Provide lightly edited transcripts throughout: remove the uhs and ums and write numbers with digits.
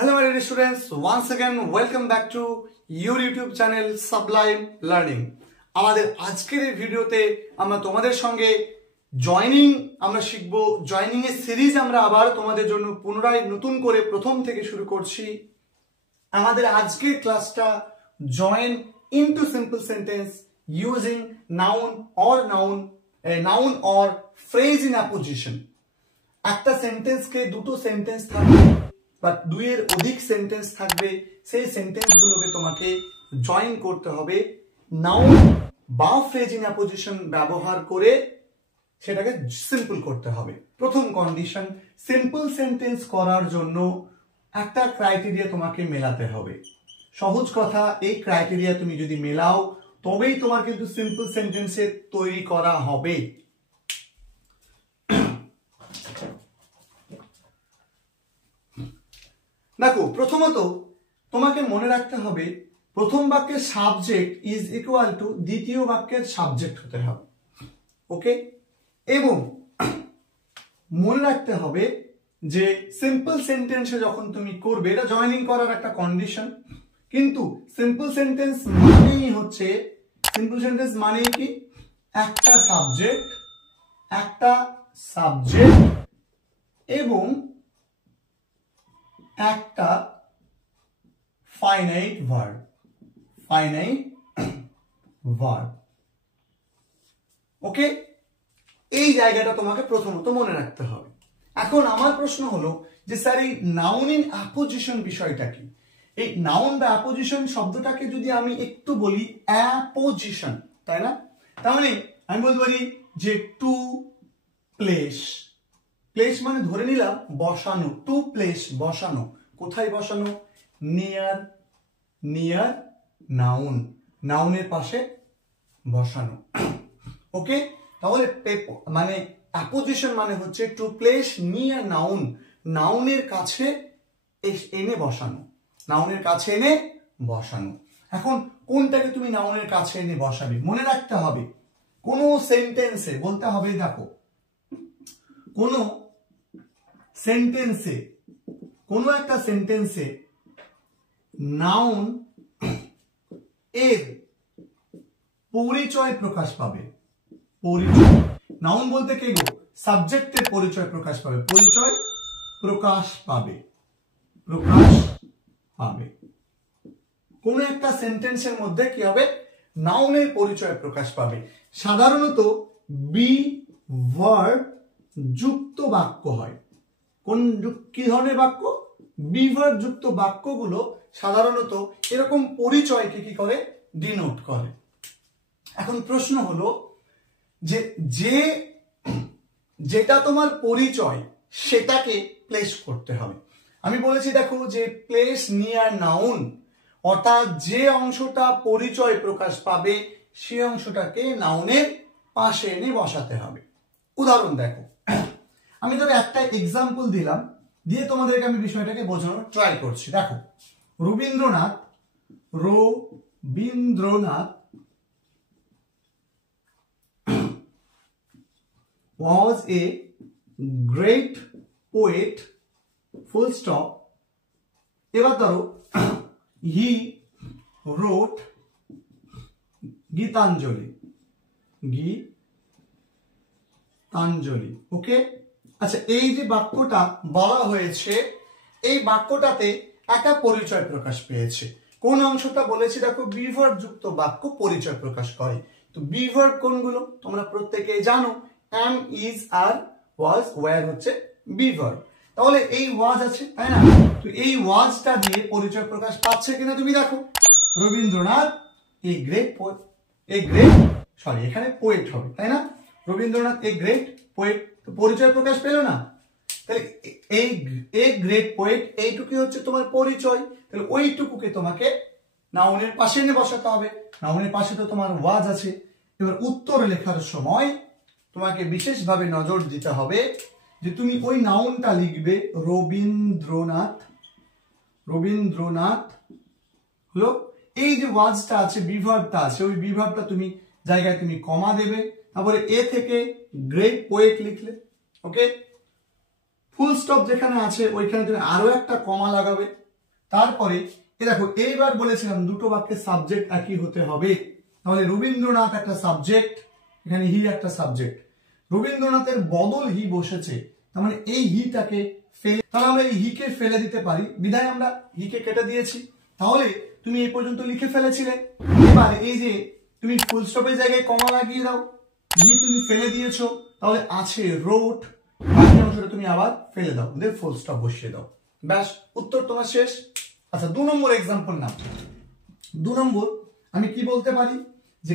Hello my dear students, once again welcome back to your YouTube channel Sublime Learning. আমাদের আজকের এই ভিডিওতে আমরা তোমাদের সঙ্গে জয়েনিং আমরা শিখব। জয়েনিং এর সিরিজ আমরা আবার তোমাদের জন্য পুনরায় নতুন করে প্রথম থেকে শুরু করছি। আমাদের আজকের ক্লাসটা join into simple sentence using noun or phrase in apposition। একটা সেন্টেন্সকে দুটো সেন্টেন্স থাকবে বা দুইয়ের অধিক সেন্টেন্স থাকবে, সেই সেন্টেন্সগুলোকে তোমাকে জয়েন করতে হবে নাউন বা ফ্রেজ ইন অ্যাপোজিশন ব্যবহার করে, সেটাকে সিম্পল করতে হবে। প্রথম কন্ডিশন, সিম্পল সেন্টেন্স করার জন্য একটা ক্রাইটেরিয়া তোমাকে মেলাতে হবে। সহজ কথা, এই ক্রাইটেরিয়া তুমি যদি মেলাও তবেই তোমার কিন্তু সিম্পল সেন্টেন্সে তৈরি করা হবে। দেখো, প্রথমত তোমাকে মনে রাখতে হবে প্রথম বাক্যের সাবজেক্ট ইজ ইকুয়াল টু দ্বিতীয় বাক্যের সাবজেক্ট হতে হবে। ওকে, এবং মনে রাখতে হবে যে সিম্পল সেন্টেন্সে যখন তুমি করবে, এটা জয়েনিং করার একটা কন্ডিশন, কিন্তু সিম্পল সেন্টেন্স মানেই কি একটা সাবজেক্ট এবং একটা ফাইনাইট ভার্ব। ওকে, এই জায়গাটা তোমাকে প্রথমত মনে রাখতে হবে। এখন আমার প্রশ্ন হলো যে স্যার, এই নাউন ইন অ্যাপোজিশন বিষয়টা কি? এই নাউন বা অ্যাপোজিশন শব্দটাকে যদি আমি একটু বলি অ্যাপোজিশন, তাই না? তাহলে আমি বলতে পারি যে টু প্লেস মানে ধরে নিলাম বসানো, টু প্লেস বসানো। কোথায় বসানো? নিয়ার নাউনের পাশে বসানো। ওকে, তাহলে মানে অ্যাপোজিশন মানে হচ্ছে টু প্লেস নিয়ার নাউনের কাছে এনে বসানো। এখন কোনটাকে তুমি নাউনের কাছে এনে বসাবে? মনে রাখতে হবে কোন সেন্টেন্সে বলতে হবে, দেখো কোন একটা সেন্টেন্সে নাউন এর পরিচয় প্রকাশ পাবে। নাউন বলতে কে গো? সাবজেক্টের পরিচয় প্রকাশ পাবে। কোন একটা সেন্টেন্সের মধ্যে কি হবে? নাউনের পরিচয় প্রকাশ পাবে। সাধারণত বি ভার্ব যুক্ত বাক্য হয়। কি ধরনের বাক্য? বি ভার্ব যুক্ত বাক্যগুলো সাধারণত এরকম পরিচয়কে কি করে? ডিনোট করে। এখন প্রশ্ন হলো যে যেটা তোমার পরিচয় সেটাকে প্লেস করতে হবে। আমি বলেছি দেখো যে প্লেস নিয়ার নাউন, অর্থাৎ যে অংশটা পরিচয় প্রকাশ পাবে সেই অংশটাকে নাউনের পাশে এনে বসাতে হবে। উদাহরণ দেখো, আমি ধরো একটা এক্সাম্পল দিলাম, দিয়ে তোমাদেরকে আমি বিষয়টাকে বোঝানোর ট্রাই করছি। দেখো, Rabindranath was a great poet, full stop। এবার ধরো, he wrote গীতাঞ্জলি। ওকে, আচ্ছা, এই যে বাক্যটা বলা হয়েছে, এই বাক্যটাতে একটা পরিচয় প্রকাশ পেয়েছে। কোন অংশটা বলেছি? দেখো, বি ভার্ব যুক্ত বাক্য পরিচয় প্রকাশ করে। তো বি ভার্ব কোনগুলো তোমরা প্রত্যেকেই জানো, am, is, are, was, were হচ্ছে বি ভার্ব। তাহলে এই ওয়াজ আছে, তাই না? তো এই ওয়াজটা দিয়ে পরিচয় প্রকাশ পাচ্ছে কিনা তুমি দেখো। রবীন্দ্রনাথ এখানে পোয়েট হবে, তাই না? রবীন্দ্রনাথ এ গ্রেট পোয়েট, পরিচয় প্রকাশ পেল না? তাহলে এই গ্রেট পোয়েট, এইটুকুই হচ্ছে তোমার পরিচয়। তাহলে ওইটুকুকে তোমাকে নাউনের পাশে এনে বসাতে হবে। নাউনের পাশে তো তোমার ওয়াজ আছে। এবার উত্তর লেখার সময় তোমাকে বিশেষভাবে নজর দিতে হবে যে তুমি ওই নাউনটা লিখবে রবীন্দ্রনাথ হলো, এই যে ওয়াজটা আছে, বিভার্বটা আছে, ওই বিভার্বটা তুমি জায়গায় তুমি কমা দেবে। তারপরে এ থেকে গ্রেট পোয়েট লিখলে। ওকে, ফুল স্টপ যেখানে আছে ওইখানে তুমি আরো একটা কমা লাগাবে। তারপরে দেখো এইবার বলেছিলাম দুটো বাক্যের সাবজেক্ট একই হতে হবে, তাহলে রবীন্দ্রনাথ একটা সাবজেক্ট, এখানে হি একটা সাবজেক্ট, রবীন্দ্রনাথের বদল হি বসেছে, তার মানে এই হিটাকে ফেলে, তাহলে আমরা এই হিকে ফেলে দিতে পারি, বিধায় আমরা হিকে কেটে দিয়েছি। তাহলে তুমি এই পর্যন্ত লিখে ফেলেছিলে, এবার এই যে তুমি ফুল স্টপের জায়গায় কমা লাগিয়ে দাও, হি তুমি ফেলে দিয়েছো, তাহলে আছে রোট, বাকি অংশটা তুমি আবার ফেলে দাও, দিয়ে ফুল স্টপ বসিয়ে দাও, ব্যাস উত্তর তোমার শেষ। আচ্ছা 2 নম্বর এক্সাম্পল নাও। 2 নম্বর আমি কি বলতে পারি যে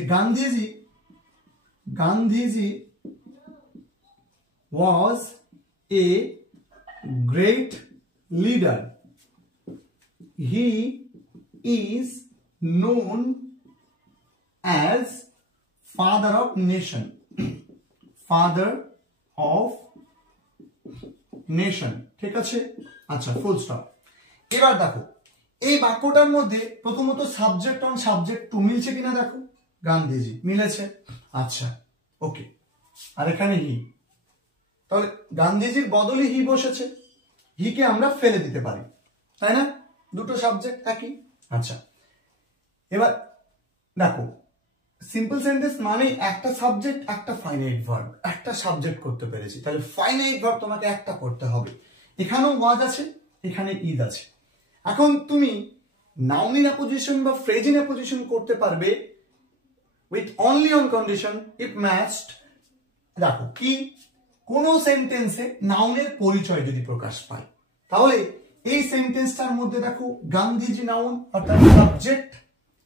Gandhiji was a great leader. He is known as father of nation. Father of nation. ঠিক আছে? আচ্ছা ফুল স্টপ। এবার দেখো এই বাক্যটার মধ্যে প্রথমত সাবজেক্ট অন সাবজেক্ট টু মিলছে কিনা দেখো, গান্ধীজি মিলেছে, আচ্ছা ওকে, আর এখানে হি, তাহলে গান্ধীজির বদলে হি বসেছে, হিকে আমরা ফেলে দিতে পারি, তাই না, দুটো সাবজেক্ট একই। আচ্ছা এবার দেখো সিম্পল সেন্টেন্স মানে একটা সাবজেক্ট একটা ফাইনাইট ভার্ব, একটা সাবজেক্ট করতে পেরেছি, তাহলে ফাইনাইট ভার্ব তোমাকে একটা করতে হবে, এখানেও ওয়াজ আছে এখানে ইজ আছে। এখন তুমি নাউন ইন অ্যাপোজিশন বা ফ্রেজ ইন অ্যাপোজিশন করতে পারবে with only on condition if matched. দেখো কি, কোন সেন্টেন্সে নাউনের পরিচয় যদি প্রকাশ পায়, তাহলে এই সেন্টেন্সটার মধ্যে দেখো গান্ধীজি নাউন অর্থাৎ সাবজেক্ট,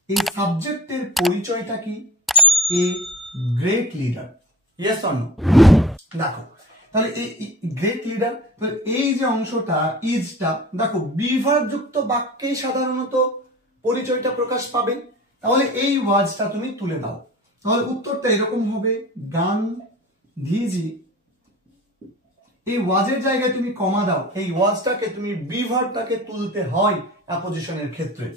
এই সাবজেক্টের পরিচয়টা কি, a great leader, yes or no. দেখো তাহলে এই গ্রেট লিডার, তাহলে এই যে অংশটা ইজটা দেখো বিভার যুক্ত বাক্যে সাধারণত পরিচয়টা প্রকাশ পাবে, তাহলে এই ওয়াজটা তুমি তুলে দাও, তাহলে উত্তরটা এরকম হবে গান্ধীজি, এই ওয়াজের জায়গায় তুমি কমা দাও, এই ওয়াজটাকে তুমি বিভারটাকে তুলতে হয় অ্যাপোজিশনের ক্ষেত্রে,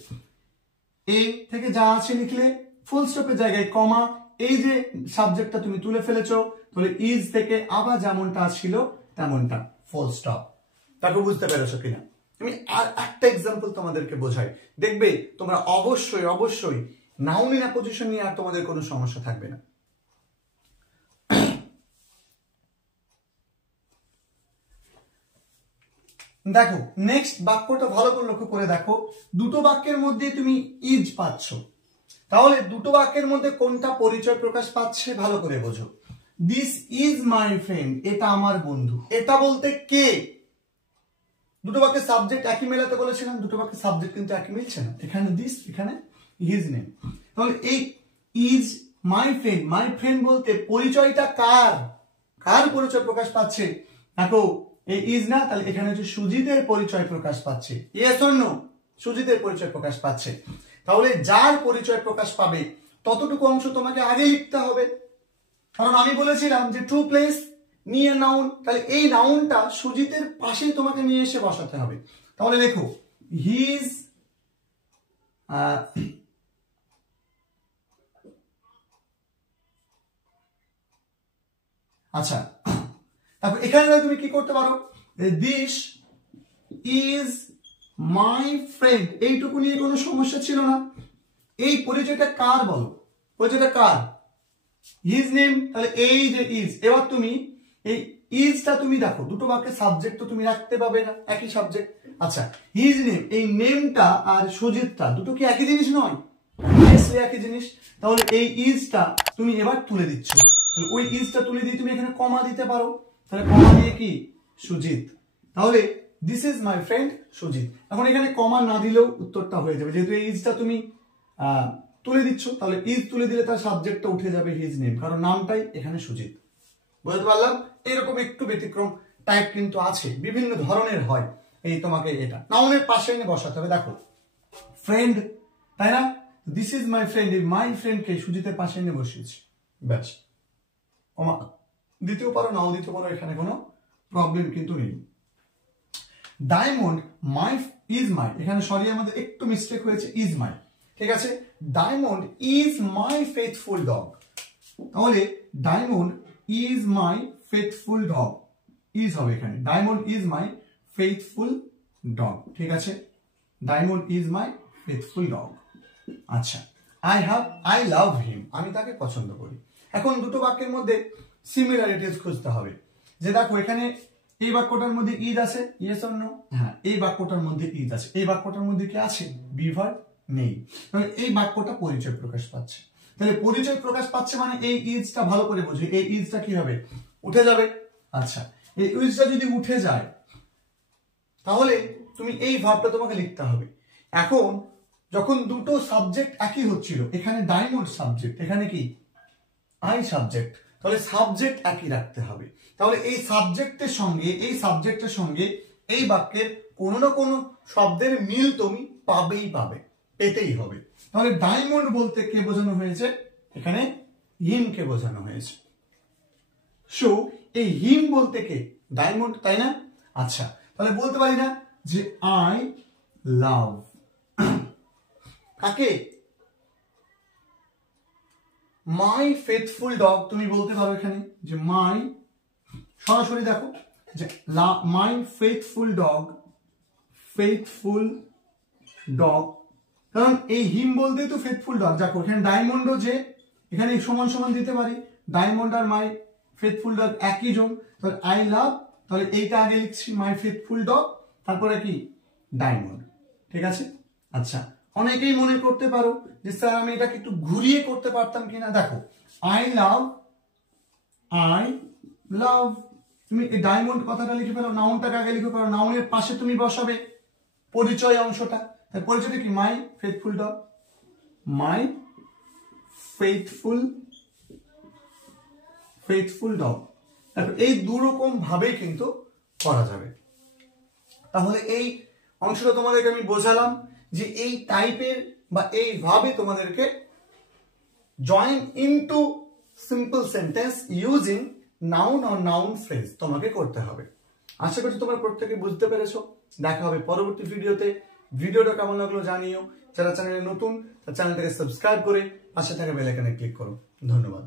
এ থেকে যা আছে লিখলে ফুল স্টপের জায়গায় কমা, এই যে সাবজেক্টটা তুমি তুলে ফেলেছো, তাহলে ইজ থেকে আবার যেমনটা ছিল তেমনটা ফুল স্টপ। তাকে বুঝতে পেরেছো কিনা? আমি আর একটা এক্সাম্পল তোমাদেরকে বোঝাই, দেখবে তোমরা অবশ্যই অবশ্যই নাউন ইন অ্যাপোজিশন নিয়ে আর তোমাদের কোনো সমস্যা থাকবে না। দেখো নেক্সট বাক্যটা ভালো করে লক্ষ্য করে দেখো, দুটো বাক্যের মধ্যে তুমি ইজ পাচ্ছ, তাহলে দুটো বাক্যের মধ্যে কোনটা পরিচয় প্রকাশ পাচ্ছে ভালো করে বোঝো। দিস ইজ মাই ফ্রেন্ড, এটা আমার বন্ধু, এটা বলতে কে, দুটো বাক্যের সাবজেক্ট একই মেলাতে বলেছিলাম, দুটো বাক্যের সাবজেক্ট কিন্তু একই মিলছে না, এখানে দিস এখানে হিজ নেম, তাহলে এই is my friend, my friend বলতে পরিচয়টা কার, কার পরিচয় প্রকাশ পাচ্ছে, দেখো এই ইজ না, তাহলে এখানে হচ্ছে সুজিতের পরিচয় প্রকাশ পাচ্ছে, ইয়েস অর নো, সুজিতের পরিচয় প্রকাশ পাচ্ছে, তাহলে যার পরিচয় প্রকাশ পাবে ততটুকু অংশ তোমাকে আগে লিখতে হবে, কারণ আমি বলেছিলাম যে টু প্লেস নিয়ে নাউন, তাহলে এই নাউনটা সুজিতের পাশেই তোমাকে নিয়ে এসে বসাতে হবে, তাহলে লেখো হিজ আচ্ছা তারপর এখানে তুমি কি করতে পারো, দিস ইজ মাই ফ্রেন্ড, এইটুকু নিয়ে কোনো সমস্যা ছিল না, এই পরিচয়টা কার বলো, পরিচয়টা কার, হিজ নেম, তাহলে এই যে ইজ, এবার তুমি এই ইজটা তুমি দেখো দুটো বাক্যের সাবজেক্ট তো তুমি রাখতে পারবে না, একই সাবজেক্ট, আচ্ছা হিজ নেম, এই নেমটা আর সুজিতটা দুটো কি একই জিনিস নয়, একই জিনিস, তাহলে এই ইজটা তুমি এবার তুলে দিচ্ছ, ওই ইজটা তুলে দিয়ে তুমি এখানে কমা দিতে পারো, তাহলে কমা দিয়ে কি সুজিত, তাহলে this is my friend Sujit, এখন এখানে কমা না দিলেও উত্তরটা হয়ে যাবে, যেহেতু এই ইজটা তুমি তুলে দিচ্ছ, তাহলে ইজ তুলে দিলে তার সাবজেক্টটা উঠে যাবে হিজ নেম, কারণ নামটাই এখানে সুজিত, বুঝতে পারলাম। এরকম একটু ব্যতিক্রম টাইপ কিন্তু আছে, বিভিন্ন ধরনের হয়, এই তোমাকে এটা নাউনের পাশে এনে বসাতে হবে, দেখো ফ্রেন্ড, তাই না, দিস ইজ মাই ফ্রেন্ড, এই মাই ফ্রেন্ডকে সুজিতের পাশে এনে বসিয়েছি, ব্যাস, দিতেও পারো নাও দিতে পারো, এখানে কোনো প্রবলেম কিন্তু নেই। ডায়মন্ড মাই ইজ মাই, এখানে সরি আমাদের একটু মিস্টেক হয়েছে, ইজ মাই, ঠিক আছে, diamond is my faithful dog, তাহলে diamond is my faithful dog, is হবে এখানে, diamond is my faithful dog, ঠিক আছে, diamond is my faithful dog. আচ্ছা, আই লাভ হিম, আমি তাকে পছন্দ করি। এখন দুটো বাক্যের মধ্যে সিমিলারিটিস খুঁজতে হবে। যে দেখো এখানে এই বাক্যটার মধ্যে ইজ আছে, ইয়েস অর নো? হ্যাঁ, এই বাক্যটার মধ্যে ইজ আছে। এই বাক্যটার মধ্যে কি আছে? বি ভার্ব নেই। তাহলে এই বাক্যটা পরিচয় প্রকাশ পাচ্ছে। তাহলে পরিচয় প্রকাশ পাচ্ছে মানে এই ইজটা ভালো করে বুঝি, এই ইজটা কি হবে? উঠে যাবে। আচ্ছা, এই ইজটা যদি উঠে যায় তাহলে তুমি এই ভার্বটা তোমাকে লিখতে হবে। এখন যখন দুটো সাবজেক্ট একই হচ্ছিল, এখানে ডায়মন্ড সাবজেক্ট, এখানে কি আই সাবজেক্ট, তাহলে সাবজেক্ট একই রাখতে হবে। তাহলে এই সাবজেক্টের সঙ্গে এই বাক্যের কোনো না কোনো শব্দের মিল তুমি পেতেই হবে। তাহলে ডায়মন্ড বলতে কে বোঝানো হয়েছে? এখানে হিম কে বোঝানো হয়েছে। সো এই হিম বলতে কে? ডায়মন্ড, তাই না? আচ্ছা, তাহলে বলতে পারি না যে আই লাভ কাকে? মাই ফেথফুল ডগ। তুমি বলতে পারো এখানে যে মাই, সরাসরি দেখো যে মাই ফেথফুল ডগ, কারণ এই হিম বলতেই তো ফেথফুল ডগ। দেখো এখানে ডায়মন্ডও যে, এখানে সমান সমান দিতে পারি, ডায়মন্ড আর মাই ফেথফুল ডগ একই জন। তাহলে আই লাভ, তাহলে এইটা আগে লিখছি মাই ফেথফুল ডগ, তারপরে কি ডায়মন্ড। ঠিক আছে? আচ্ছা, অনেকেই মনে করতে পারো যে স্যার আমি এটাকে একটু ঘুরিয়ে করতে পারতাম কিনা। দেখো আই লাভ, তুমি এই ডায়মন্ড কথাটা লিখে ফেলো, নাউনটাকে আগে লিখে ফেলো, নাউনের পাশে তুমি বসাবে পরিচয় অংশটা। তাই পরিচয়টা কি? মাই ফেথফুল ডগ, মাই ফেথফুল ডগ। এই দুরকম ভাবে কিন্তু করা যাবে। তাহলে এই অংশটা তোমাদেরকে আমি বোঝালাম যে এই টাইপের বা এই ভাবে তোমাদেরকে join into simple sentence using noun or noun phrase তোমাকে করতে হবে। আশা করছি তোমরা প্রত্যেকে বুঝতে পেরেছো। দেখা হবে পরবর্তী ভিডিওতে। ভিডিওটা কেমন লাগলো জানিও। যারা চ্যানেলে নতুন তারা চ্যানেলটাকে সাবস্ক্রাইব করে পাশে থাকা বেল আইকনে ক্লিক করো। ধন্যবাদ।